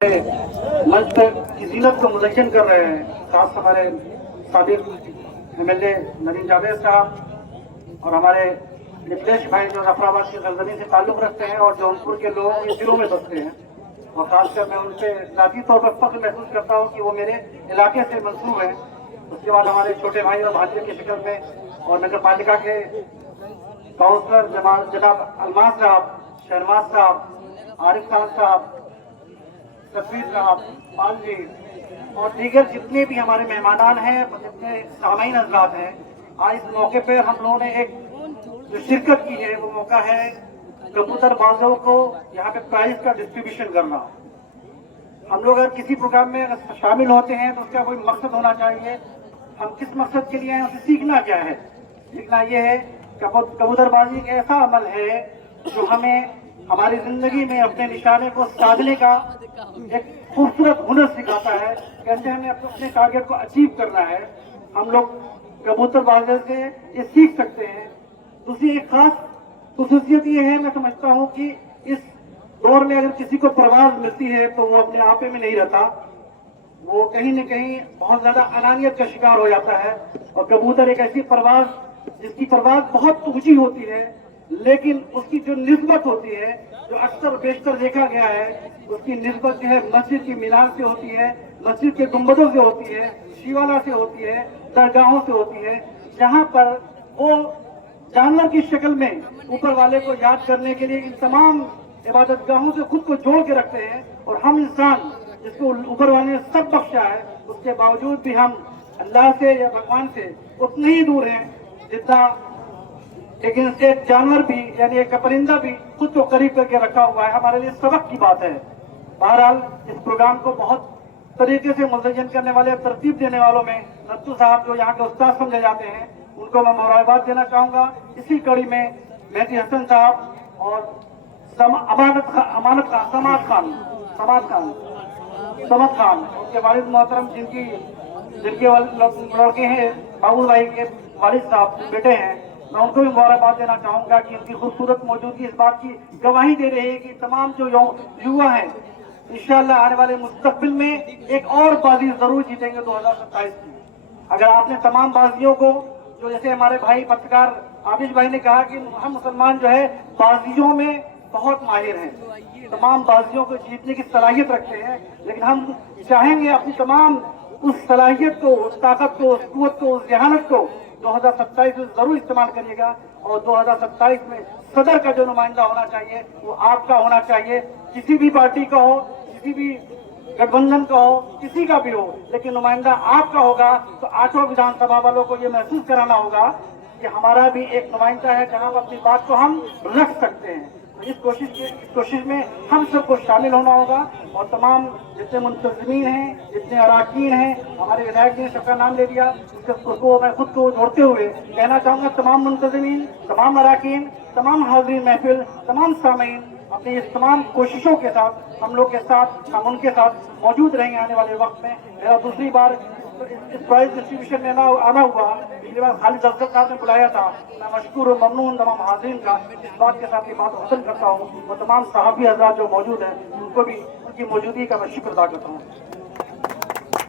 मंच पे की जीनत को मुज़य्यन कर रहे हैं। खास हमारे साबिक़ MLA नवीन जावेद साहब और हमारे निखिलेश भाई जो जफराबाद की सरजमी से ताल्लुक़ रखते हैं और जौनपुर के लोगों के दिलों में बसते हैं, और ख़ासकर मैं उनसे ज़ाती तौर पर फ़ख्र महसूस करता हूँ कि वो मेरे इलाके से मंसूब हैं। उसके बाद हमारे छोटे भाई और भांजे की शिकल में और नगर पालिका के काउंसलर जनाब अलमास साहब, शहनवाज साहब, आरिफ खान साहब, तस्वीर साहब, पाल जी और दीगर जितने भी हमारे मेहमानान हैं, जितने सामाईन हज़रात हैं, आज इस मौके पर हम लोगों ने एक जो शिरकत की है वो मौका है कबूतरबाजों को यहाँ पे प्राइज का डिस्ट्रीब्यूशन करना। हम लोग अगर किसी प्रोग्राम में अगर शामिल होते हैं तो उसका कोई मकसद होना चाहिए। हम किस मकसद के लिए हैं, उसे सीखना क्या है। सीखना ये है कबूतरबाजी एक ऐसा अमल है जो हमें हमारी जिंदगी में अपने निशाने को साधने का एक खूबसूरत हुनर सिखाता है। कैसे हमें अपने टारगेट को अचीव करना है, हम लोग कबूतरबाजी से ये सीख सकते हैं। दूसरी एक खास खुसूसियत ये है, मैं समझता हूँ कि इस दौर में अगर किसी को परवाज मिलती है तो वो अपने आपे में नहीं रहता, वो कहीं न कहीं बहुत ज्यादा अनानियत का शिकार हो जाता है। और कबूतर एक ऐसी परवाज जिसकी परवाज बहुत ऊंची होती है, लेकिन उसकी जो निस्बत होती है, जो अक्सर बेशतर देखा गया है, उसकी निस्बत जो है मस्जिद की मीनार से होती है, मस्जिद के गुंबदों से होती है, शिवाला से होती है, दरगाहों से होती है, जहाँ पर वो जानवर की शक्ल में ऊपर वाले को याद करने के लिए इन तमाम इबादतगाहों से खुद को जोड़ के रखते हैं। और हम इंसान जिसको ऊपर वाले ने सब बख्शा है, उसके बावजूद भी हम अल्लाह से या भगवान से उतने ही दूर हैं जितना लेकिन एक जानवर भी यानी एक परिंदा भी खुद को करीब करके रखा हुआ है। हमारे लिए सबक की बात है। बहरहाल इस प्रोग्राम को बहुत तरीके से मुज़य्यन करने वाले, तरतीब देने वालों में नत्तू साहब जो यहाँ के उस्ताद समझे जाते हैं, उनको मैं मुबारकबाद देना चाहूँगा। इसी कड़ी में मेहदी हसन साहब और समद खान उनके वालिद मोहतरम जिनके लड़के हैं बाबू भाई के वालिद साहब बेटे हैं, मैं उनको भी मुबारकबाद देना चाहूँगा कि उनकी खूबसूरत मौजूदगी इस बात की गवाही दे रही है कि तमाम जो युवा हैं इंशाअल्लाह आने वाले मुस्तकबिल में एक और बाजी जरूर जीतेंगे 2027 की। अगर आपने तमाम बाजियों को, जो जैसे हमारे भाई पत्रकार आबिश भाई ने कहा कि हम मुसलमान जो है बाजियों में बहुत माहिर हैं, तमाम बाजियों को जीतने की सलाहियत रखते हैं, लेकिन हम चाहेंगे अपनी तमाम उस सलाहियत को, उस ताकत को, उस कुव्वत को, उस जहानत को 2027 में जरूर इस्तेमाल करिएगा। और 2027 में सदर का जो नुमाइंदा होना चाहिए वो आपका होना चाहिए। किसी भी पार्टी का हो, किसी भी गठबंधन का हो, किसी का भी हो, लेकिन नुमाइंदा आपका होगा। तो 8 विधानसभा वालों को ये महसूस कराना होगा कि हमारा भी एक नुमाइंदा है जहां पर अपनी बात को हम रख सकते हैं। तो इस कोशिश में हम सबको शामिल होना होगा। और तमाम जितने मुंतज़मीन हैं, जितने अराकीन हैं, हमारे विधायक जी ने सबका नाम ले दिया, उसको मैं खुद को जोड़ते हुए कहना चाहूँगा, तमाम मुंतज़मीन, तमाम अराकीन, तमाम हाज़रीन महफिल, तमाम सामीन अपनी इस तमाम कोशिशों के साथ हम लोग के साथ, हम उनके साथ मौजूद रहेंगे आने वाले वक्त में। मेरा दूसरी बार इस प्राइज डिस्ट्रीब्यूशन में आना हुआ, पिछली बार खालिद अफजल साहब ने बुलाया था। मैं मशकूर और ममनून तमाम हाज़रीन का इस बात के साथ ये बात हसन करता हूँ और तमाम सहाबी हज़रात जो मौजूद हैं उनको भी उनकी मौजूदगी का मैं शुक्र अदा करता हूँ।